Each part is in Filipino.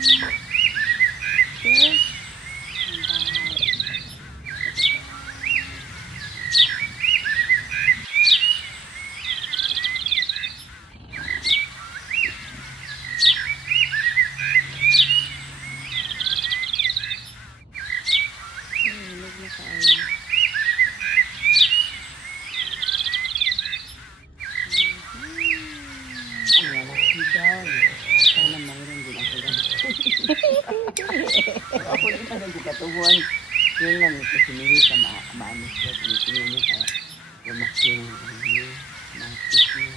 Cheers. Hinog na kaayo. Ang lalaki daw. Sana mayroon din ako lang. Ako din pa nagkatubuan. Yun lang ito sinili sa maano siya. Tinitingnan niya kaya lumaki yung ano. Matis niya.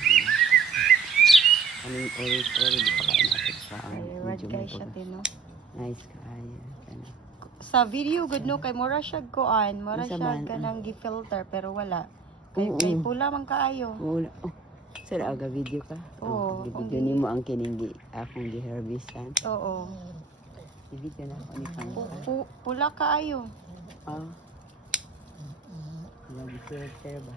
Kaming ori-ori. Di pa kain natin pa. Red guys siya tino. Nice kaya. Sa video good no kay mura siya kuan, mura Isa siya man, kanang gi-filter pero wala. Kay, Oo. kay pula man kaayo. Wala. Oh. Sir, aga video ka? Oo. Video ni mo ang kiningi. Akong giharvestan. Oo. I-video na ako ni Pangka. Pula kaayo. Ah. Lagi filter ba?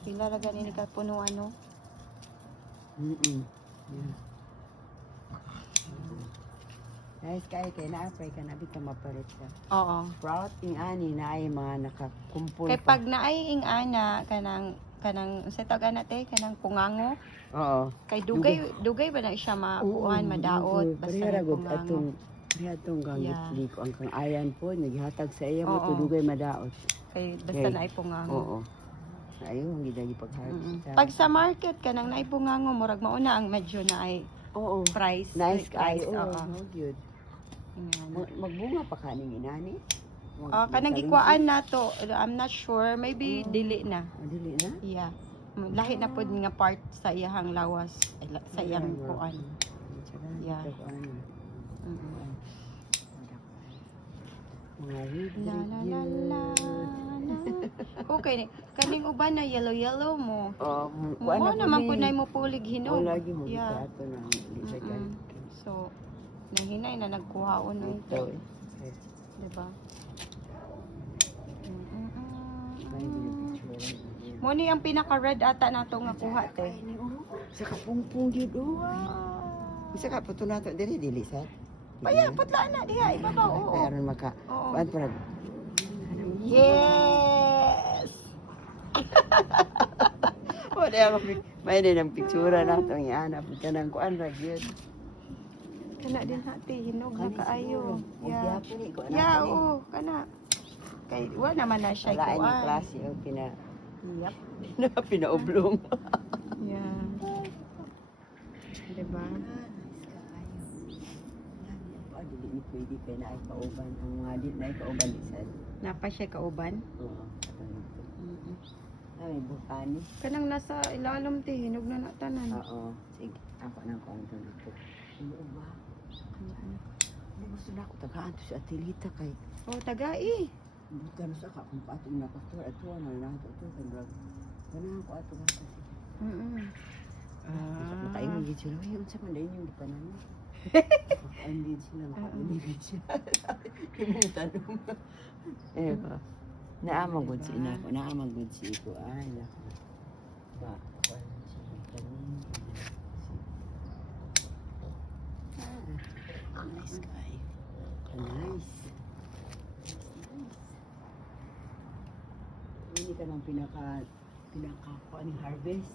Pila ra gani ni ka puno ano? Yeah. Nice kay naapay ka nabi ka mapalit ka. Oo. Proud ing ani na ay mga nakakumpul Kay pag naay ing ana kanang sa tawag nate kanang pungango. Oo. Kay dugay ba na siya makuan, madaot basta Basta yung pungango. atong gangit Yeah. liko ang kang ayan po naghatag sa iya mo Oo. tudugay madaot. Kay basta Okay. naay pungango. Oo. Ayo ang gidagi pag-harvest. Pag sa market kanang naay pungango murag mauna ang medyo naay Oo. price. Nice price. kayo. Oo. Oh, good. Ingana. Magbunga pa kaning inani. Kanang gikwaan nato, I'm not sure, maybe dili na. Dili na. Yeah. Lahi na pod nga part sa iyang lawas, sa iyang kuan. Yeah. La la la la. Okay, kaning uban na yellow mo. Oh, Mo naman po na mo pulig hinog. lagi mo Yeah. ato na lisagan. So, nahinay na nagkuhaon na ito. Diba? Mo ni ang pinaka-red ata nato nga kuha te. Sa kapungpung gid Bisa ka puto nato dili sa. Paya putlaan na diha ibabaw. Oo. Aron maka Oo. kuan para Yes. wala may din ang pictura nato ng ana pud kanang kuan ra gyud. Kana din hati hinog na kaayo. Yeah. Yeah. Yeah, oo, kana. Kay wa naman na siya Wala ni kuan. klase o Yep. pinaublong. Yeah. Diba? Dili ni pwede kay na ay kauban ang mga di na ay kauban lisan. Napa siya kauban. Oo. Ay bukani. Kanang nasa ilalim ti hinog na natanan. Oo. Sige, ako nang konto dito. Ano ba? Hindi gusto na ako tagaan to si Atilita kay Oh, tagai. bukan sa ka kung pato na pastor at tuwa na nato to sa drug. Ganaan ko ato bata si. Makain mo gid sila. Ay, unsa man dayon yung gipanan mo. Hindi sila makainigid sila. Yung tanong. Ba? Naamang good si ina ko. Naamang good si ko. Ay, nako. Ba? Nice guy. Nice. Hindi ka ng pinaka kuan harvest.